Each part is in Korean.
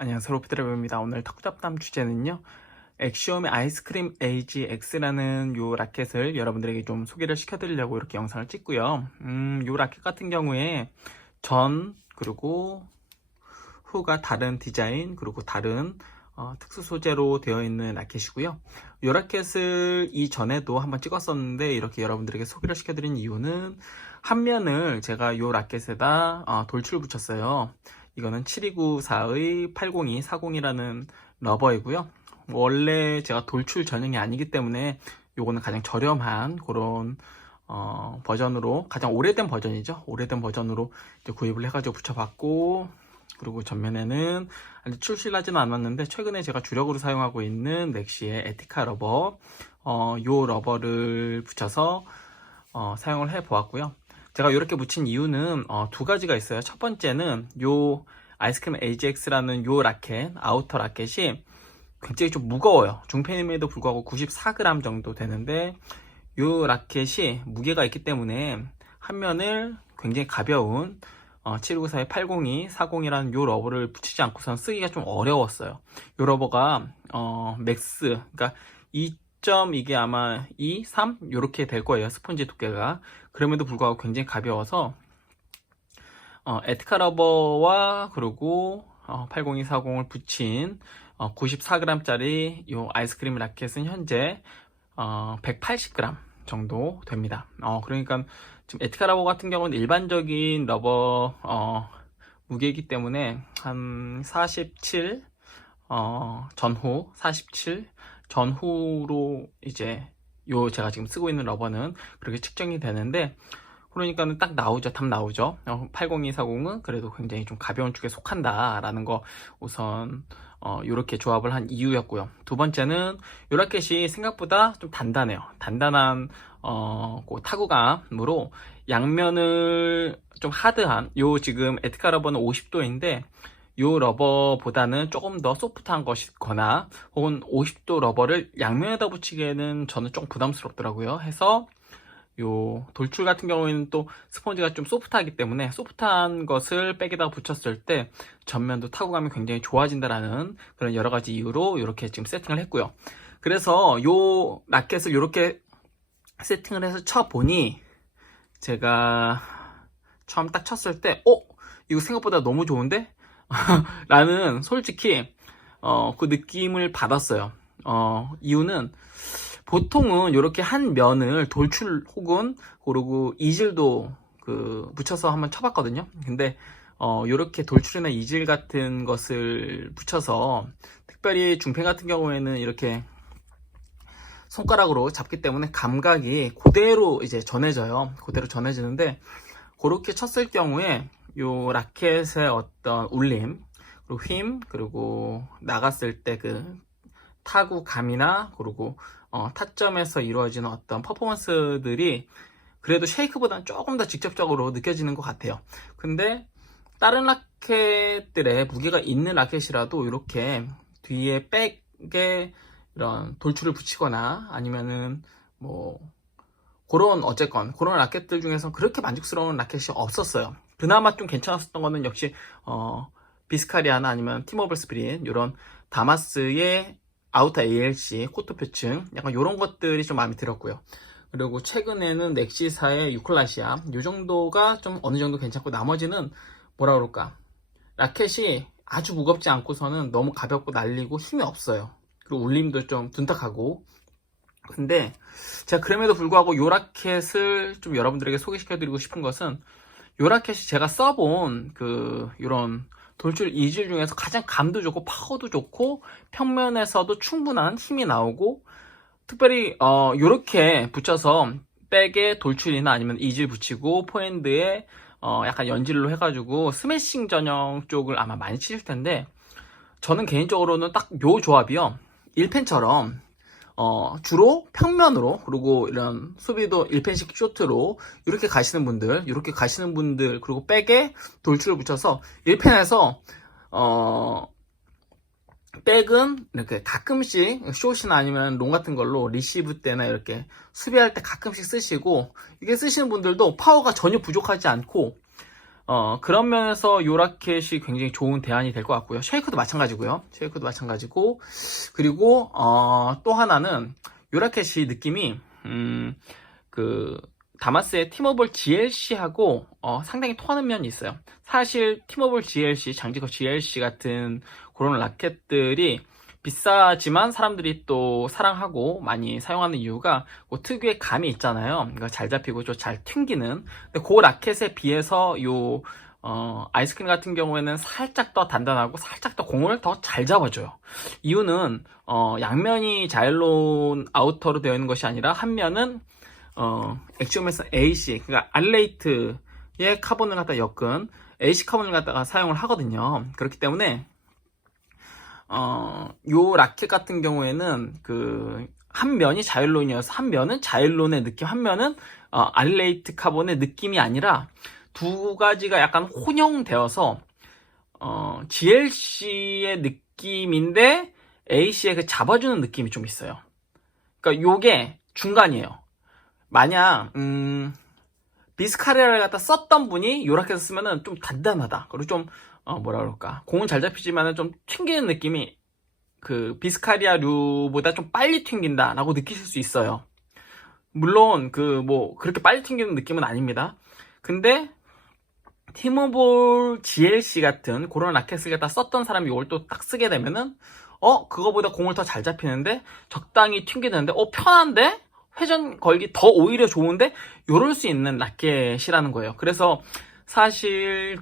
안녕하세요, 로피드라이버입니다. 오늘 턱잡담 주제는요, 엑시오미 아이스크림 에이지 X라는 요 라켓을 여러분들에게 좀 소개를 시켜드리려고 이렇게 영상을 찍고요. 요 라켓 같은 경우에 그리고 후가 다른 디자인, 그리고 다른 특수 소재로 되어 있는 라켓이고요. 요 라켓을 이전에도 한번 찍었었는데 이렇게 여러분들에게 소개를 시켜드린 이유는 한 면을 제가 요 라켓에다 돌출 붙였어요. 이거는 7294의 80240이라는 러버이고요. 원래 제가 돌출 전용이 아니기 때문에 요거는 가장 저렴한 그런 버전으로, 가장 오래된 버전이죠. 오래된 버전으로 이제 구입을 해가지고 붙여봤고, 그리고 전면에는 아직 출시를 하지는 않았는데 최근에 제가 주력으로 사용하고 있는 넥시의 에티카 러버, 요 러버를 붙여서 사용을 해 보았고요. 제가 이렇게 붙인 이유는 두 가지가 있어요. 첫 번째는 요 아이스크림 AGX라는 요 라켓, 아우터 라켓이 굉장히 좀 무거워요. 중펜임에도 불구하고 94g 정도 되는데 요 라켓이 무게가 있기 때문에 한 면을 굉장히 가벼운 794의 802, 40이라는 요 러버를 붙이지 않고선 쓰기가 좀 어려웠어요. 요 러버가 맥스, 그러니까 2점 이게 아마 2, 3 요렇게 될 거예요. 스펀지 두께가. 그럼에도 불구하고 굉장히 가벼워서 에티카 러버와 그리고 802, 40을 붙인 94g짜리 요 아이스크림 라켓은 현재 180g 정도 됩니다. 그러니까 지금 에티카 러버 같은 경우는 일반적인 러버 무게이기 때문에 한 47 전후 47 전후로 이제 요 제가 지금 쓰고 있는 러버는 그렇게 측정이 되는데, 그러니까는 딱 나오죠. 답 나오죠. 80240은 그래도 굉장히 좀 가벼운 쪽에 속한다라는 거 우선 이렇게 조합을 한 이유였고요. 두 번째는 요 라켓이 생각보다 좀 단단해요. 단단한 그 타구감으로 양면을 좀 하드한, 요 지금 에티카 러버는 50도인데 요 러버보다는 조금 더 소프트한 것이거나 혹은 50도 러버를 양면에다 붙이기에는 저는 좀 부담스럽더라고요. 해서 요 돌출 같은 경우에는 또 스펀지가 좀 소프트하기 때문에 소프트한 것을 백에다 붙였을 때 전면도 타구감이 굉장히 좋아진다라는 그런 여러 가지 이유로 이렇게 지금 세팅을 했고요. 그래서 요 라켓을 이렇게 세팅을 해서 쳐보니 제가 처음 딱 쳤을 때 이거 생각보다 너무 좋은데? 라는 솔직히 그 느낌을 받았어요. 이유는 보통은 이렇게 한 면을 돌출 혹은 그리고 이질도 붙여서 한번 쳐봤거든요. 근데 이렇게 돌출이나 이질 같은 것을 붙여서, 특별히 중펜 같은 경우에는 이렇게 손가락으로 잡기 때문에 감각이 그대로 이제 전해져요. 그대로 전해지는데, 그렇게 쳤을 경우에 요 라켓의 어떤 울림, 그리고 힘, 그리고 나갔을 때 그 타구감이나 그리고 타점에서 이루어지는 어떤 퍼포먼스들이 그래도 쉐이크보다는 조금 더 직접적으로 느껴지는 것 같아요. 근데 다른 라켓들의 무게가 있는 라켓이라도 이렇게 뒤에 백에 이런 돌출을 붙이거나 아니면은 뭐 어쨌건 그런 라켓들 중에서 그렇게 만족스러운 라켓이 없었어요. 그나마 좀 괜찮았었던 거는 역시 비스카리아나 아니면 티모블 스프릿, 이런 다마스의 아우터 ALC 코트 표층, 약간 이런 것들이 좀 마음에 들었고요. 그리고 최근에는 넥시사의 유클라시아, 이 정도가 좀 어느 정도 괜찮고, 나머지는 뭐라 그럴까, 라켓이 아주 무겁지 않고서는 너무 가볍고 날리고 힘이 없어요. 그리고 울림도 좀 둔탁하고. 근데 제가 그럼에도 불구하고 요 라켓을 좀 여러분들에게 소개시켜드리고 싶은 것은, 요 라켓이 제가 써본 이런 돌출 이질 중에서 가장 감도 좋고 파워도 좋고 평면에서도 충분한 힘이 나오고, 특별히 요렇게 붙여서 백에 돌출이나 아니면 이질 붙이고 포핸드에 약간 연질로 해가지고 스매싱 전용 쪽을 아마 많이 치실 텐데, 저는 개인적으로는 딱 요 조합이요, 1펜처럼 주로 평면으로, 그리고 이런 수비도 1펜식 쇼트로 이렇게 가시는 분들, 그리고 백에 돌출을 붙여서 1펜에서 백은 이렇게 가끔씩 숏이나 아니면 롱 같은 걸로 리시브 때나 이렇게 수비할 때 가끔씩 쓰시고, 이게 쓰시는 분들도 파워가 전혀 부족하지 않고 그런 면에서 요 라켓이 굉장히 좋은 대안이 될 것 같고요. 쉐이커도 마찬가지고요. 쉐이커도 마찬가지고, 그리고, 또 하나는, 요 라켓이 느낌이, 그, 다마스의 티모볼 GLC하고, 상당히 통하는 면이 있어요. 사실, 티모볼 GLC, 장지거 GLC 같은 그런 라켓들이 비싸지만 사람들이 또 사랑하고 많이 사용하는 이유가 그 특유의 감이 있잖아요. 그러니까 잘 잡히고 좀 잘 튕기는. 근데 그 라켓에 비해서 요 아이스크림 같은 경우에는 살짝 더 단단하고 살짝 더 공을 더 잘 잡아줘요. 이유는 양면이 자일론 아우터로 되어 있는 것이 아니라 한 면은 액시오메스 AC, 그러니까 알레이트의 카본을 갖다 엮은 AC 카본을 갖다가 사용을 하거든요. 그렇기 때문에 요 라켓 같은 경우에는 한 면이 자일론이어서 한 면은 자일론의 느낌, 한 면은 알레이트 카본의 느낌이 아니라 두 가지가 약간 혼용되어서 GLC의 느낌인데 AC의 그 잡아주는 느낌이 좀 있어요. 그러니까 요게 중간이에요. 만약 비스카리아를 갖다 썼던 분이 요 라켓을 쓰면은 좀 단단하다. 그리고 좀 뭐라 그럴까, 공은 잘 잡히지만은 좀 튕기는 느낌이 그 비스카리아류보다 좀 빨리 튕긴다 라고 느끼실 수 있어요. 물론 그렇게 빨리 튕기는 느낌은 아닙니다. 근데 티모볼 GLC 같은 그런 라켓을 갖다 썼던 사람이 이걸 또 딱 쓰게 되면은 그거보다 공을 더 잘 잡히는데 적당히 튕기는데 편한데 회전 걸기 더 오히려 좋은데 요럴 수 있는 라켓이라는 거예요. 그래서 사실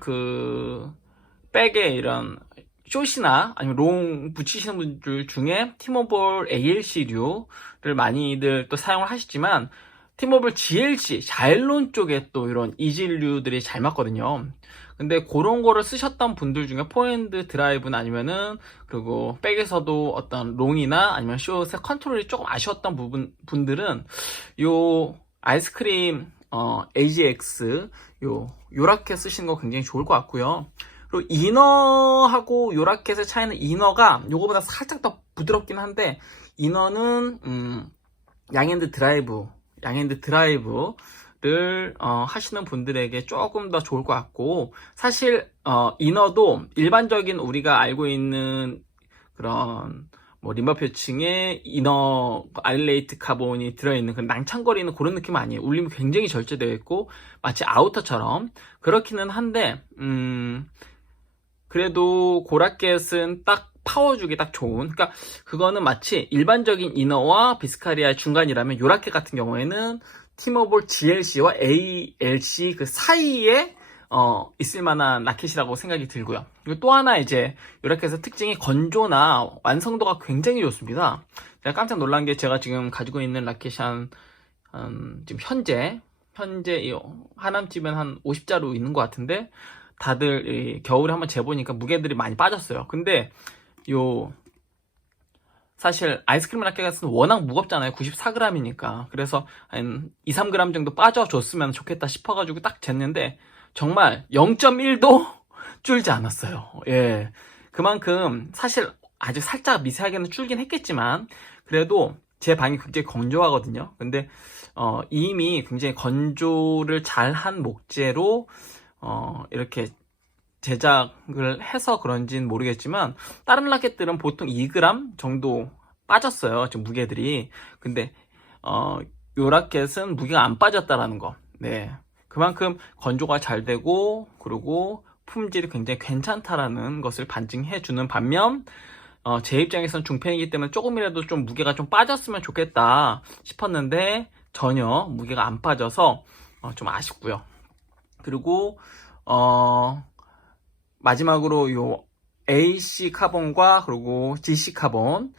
백에 이런 숏이나 아니면 롱 붙이시는 분들 중에 티모볼 ALC류를 많이들 또 사용을 하시지만 티모볼 GLC, 자일론 쪽에 또 이런 이질류들이 잘 맞거든요. 근데 그런 거를 쓰셨던 분들 중에 포핸드 드라이브나 아니면은 그리고 백에서도 어떤 롱이나 아니면 숏의 컨트롤이 조금 아쉬웠던 분들은 요 아이스크림 AGX 요라켓 쓰시는 거 굉장히 좋을 것 같고요. 그리고 이너하고 요 라켓의 차이는 이너가 요거보다 살짝 더 부드럽긴 한데 이너는 양핸드 드라이브를 하시는 분들에게 조금 더 좋을 것 같고, 사실 이너도 일반적인 우리가 알고 있는 그런 림바 표층에 이너 알레이트 카본이 들어있는 그 낭창거리는 그런 느낌 아니에요. 울림이 굉장히 절제되어 있고 마치 아우터처럼 그렇기는 한데 그래도 고라켓은 딱 파워주기 딱 좋은, 그러니까 그거는 마치 일반적인 이너와 비스카리아 중간이라면 요 라켓 같은 경우에는 티모볼 GLC와 ALC 그 사이에 있을 만한 라켓이라고 생각이 들고요. 그리고 또 하나 이제 요 라켓의 특징이 건조나 완성도가 굉장히 좋습니다. 제가 깜짝 놀란 게 제가 지금 가지고 있는 라켓이 지금 현재 이 하남집엔 한 50자루 있는 것 같은데 다들 겨울에 한번 재보니까 무게들이 많이 빠졌어요. 근데 사실 아이스크림 라켓 같은 워낙 무겁잖아요. 94g이니까. 그래서 한 2, 3g 정도 빠져줬으면 좋겠다 싶어가지고 딱 쟀는데 정말 0.1도 줄지 않았어요. 예. 그만큼 사실 아주 살짝 미세하게는 줄긴 했겠지만 그래도 제 방이 굉장히 건조하거든요. 근데 이미 굉장히 건조를 잘한 목재로 이렇게 제작을 해서 그런지는 모르겠지만 다른 라켓들은 보통 2g 정도 빠졌어요. 지금 무게들이. 근데 요 라켓은 무게가 안 빠졌다라는 거. 네. 그만큼 건조가 잘 되고 그리고 품질이 굉장히 괜찮다라는 것을 반증해 주는 반면 제 입장에서는 중펜이기 때문에 조금이라도 좀 무게가 좀 빠졌으면 좋겠다 싶었는데 전혀 무게가 안 빠져서 좀 아쉽고요. 그리고 마지막으로 요 AC 카본과 그리고 GC 카본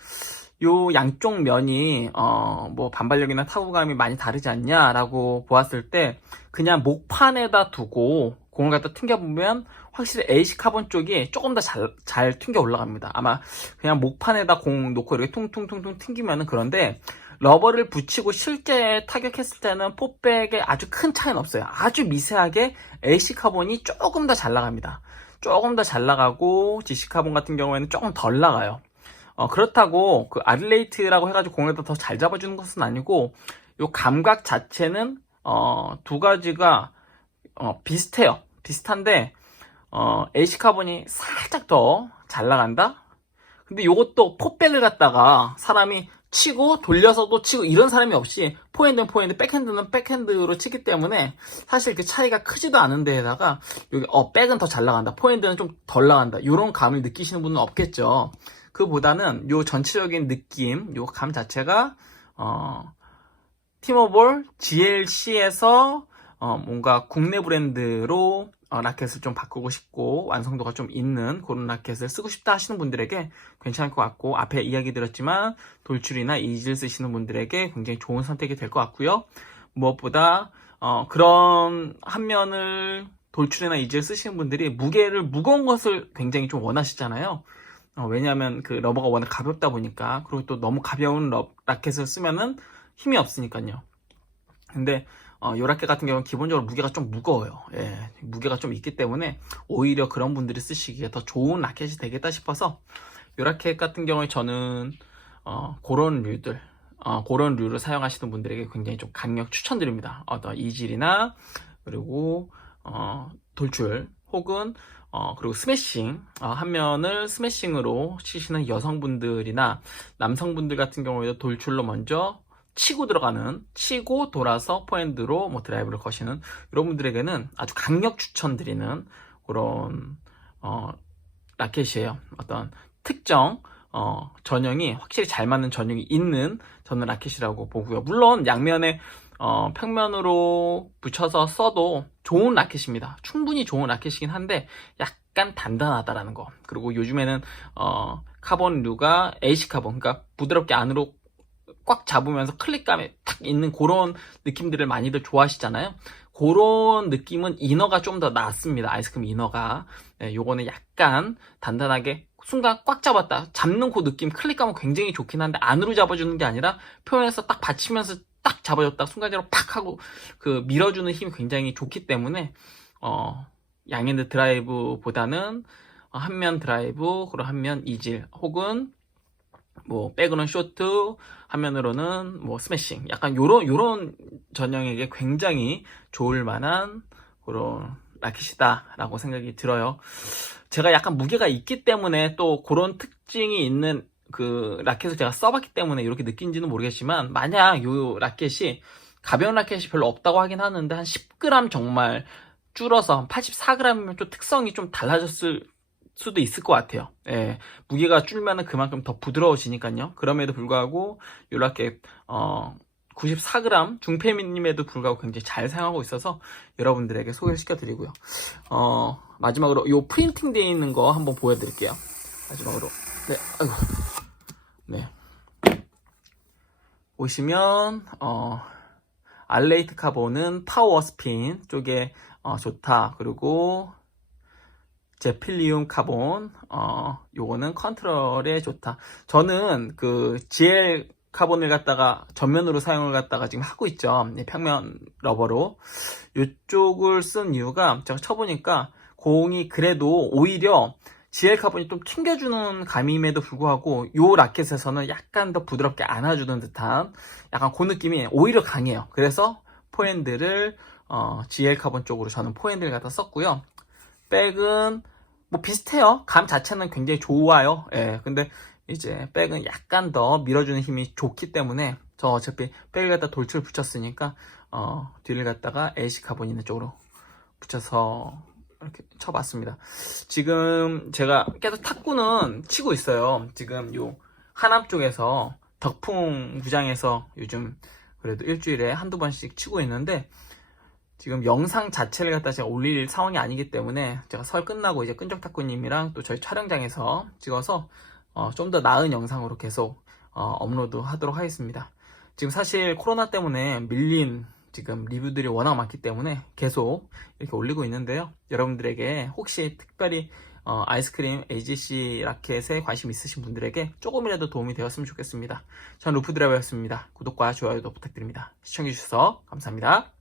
요 양쪽 면이 뭐 반발력이나 타구감이 많이 다르지 않냐라고 보았을 때 그냥 목판에다 두고 공을 갖다 튕겨보면 확실히 AC 카본 쪽이 조금 더 잘 튕겨 올라갑니다. 아마 그냥 목판에다 공 놓고 이렇게 퉁퉁퉁퉁 튕기면은 그런데 러버를 붙이고 실제 타격했을 때는 포백에 아주 큰 차이는 없어요. 아주 미세하게 AC 카본이 조금 더 잘 나갑니다. 조금 더 잘 나가고 GC 카본 같은 경우에는 조금 덜 나가요. 그렇다고 그 아들레이트라고 해가지고 공에다 더 잘 잡아주는 것은 아니고 요 감각 자체는 두 가지가 비슷해요. 비슷한데 AC 카본이 살짝 더 잘 나간다? 근데 요것도 포백을 갖다가 사람이 치고 돌려서도 치고 이런 사람이 없이 포핸드는 포핸드, 백핸드는 백핸드로 치기 때문에 사실 그 차이가 크지도 않은 데에다가 여기 백은 더 잘 나간다, 포핸드는 좀 덜 나간다, 이런 감을 느끼시는 분은 없겠죠. 그보다는 요 전체적인 느낌, 요 감 자체가 티모볼 GLC에서 뭔가 국내 브랜드로 라켓을 좀 바꾸고 싶고 완성도가 좀 있는 그런 라켓을 쓰고 싶다 하시는 분들에게 괜찮을 것 같고, 앞에 이야기 드렸지만 돌출이나 이질 쓰시는 분들에게 굉장히 좋은 선택이 될 것 같고요. 무엇보다 그런 한 면을 돌출이나 이질 쓰시는 분들이 무게를 무거운 것을 굉장히 좀 원하시잖아요. 왜냐하면 그 러버가 워낙 가볍다 보니까. 그리고 또 너무 가벼운 라켓을 쓰면은 힘이 없으니까요. 근데 요 라켓 같은 경우는 기본적으로 무게가 좀 무거워요. 예, 무게가 좀 있기 때문에 오히려 그런 분들이 쓰시기에 더 좋은 라켓이 되겠다 싶어서 요 라켓 같은 경우에 저는 그런 류를 사용하시는 분들에게 굉장히 좀 강력 추천드립니다. 어떤 이질이나 그리고 돌출 혹은 그리고 스매싱, 한 면을 스매싱으로 치시는 여성분들이나 남성분들 같은 경우에도 돌출로 먼저 치고 돌아서 포핸드로 뭐 드라이브를 거시는 이런 분들에게는 아주 강력 추천드리는 그런 라켓이에요. 어떤 특정 전형이 확실히 잘 맞는 전형이 있는 저는 라켓이라고 보고요. 물론 양면에 평면으로 붙여서 써도 좋은 라켓입니다. 충분히 좋은 라켓이긴 한데 약간 단단하다라는 거. 그리고 요즘에는 카본류가 AC 카본, 그러니까 부드럽게 안으로 꽉 잡으면서 클릭감이 탁 있는 그런 느낌들을 많이들 좋아하시잖아요. 그런 느낌은 이너가 좀 더 낫습니다. 아이스크림 이너가. 네, 요거는 약간 단단하게 순간 꽉 잡는 그 느낌, 클릭감은 굉장히 좋긴 한데 안으로 잡아주는 게 아니라 표면에서 딱 받치면서 딱 잡아줬다 순간적으로 팍 하고 그 밀어주는 힘이 굉장히 좋기 때문에 양핸드 드라이브보다는 한 면 드라이브, 그리고 한 면 이질, 혹은 뭐 백으로는 쇼트, 화면으로는 뭐 스매싱, 약간 요런 전형에게 굉장히 좋을 만한 그런 라켓이다 라고 생각이 들어요. 제가 약간 무게가 있기 때문에 또 그런 특징이 있는 그 라켓을 제가 써봤기 때문에 이렇게 느낀지는 모르겠지만, 만약 요 라켓이 가벼운 라켓이 별로 없다고 하긴 하는데 한 10g 정말 줄어서 84g이면 좀 특성이 좀 달라졌을 수도 있을 것 같아요. 예, 무게가 줄면은 그만큼 더 부드러워지니까요. 그럼에도 불구하고 요 라켓 94g 중폐임에도 불구하고 굉장히 잘 사용하고 있어서 여러분들에게 소개시켜 드리고요. 마지막으로 요 프린팅 되어 있는 거 한번 보여드릴게요. 마지막으로 네, 아이고, 네, 보시면 알레이트 카본은 파워 스핀 쪽에 좋다. 그리고 제필리움 카본, 요거는 컨트롤에 좋다. 저는 그 GL 카본을 갖다가 전면으로 사용을 갖다가 지금 하고 있죠. 평면 러버로. 이쪽을 쓴 이유가 제가 쳐보니까 공이 그래도 오히려 GL 카본이 좀 튕겨주는 감임에도 불구하고 요 라켓에서는 약간 더 부드럽게 안아주는 듯한 약간 그 느낌이 오히려 강해요. 그래서 포핸드를 GL 카본 쪽으로 저는 포핸드를 갖다 썼고요. 백은 뭐 비슷해요. 감 자체는 굉장히 좋아요. 예, 근데 이제 백은 약간 더 밀어주는 힘이 좋기 때문에 저 어차피 백을 갖다 돌출 붙였으니까 뒤를 갖다가 AC 카본 있는 쪽으로 붙여서 이렇게 쳐봤습니다. 지금 제가 계속 탁구는 치고 있어요. 지금 요 하남 쪽에서 덕풍 구장에서 요즘 그래도 일주일에 한두 번씩 치고 있는데, 지금 영상 자체를 갖다 제가 올릴 상황이 아니기 때문에 제가 설 끝나고 이제 끈적탁구님이랑 또 저희 촬영장에서 찍어서 좀 더 나은 영상으로 계속 업로드 하도록 하겠습니다. 지금 사실 코로나 때문에 밀린 지금 리뷰들이 워낙 많기 때문에 계속 이렇게 올리고 있는데요. 여러분들에게 혹시 특별히 아이스크림 AGC 라켓에 관심 있으신 분들에게 조금이라도 도움이 되었으면 좋겠습니다. 전 루프드라이버였습니다. 구독과 좋아요도 부탁드립니다. 시청해주셔서 감사합니다.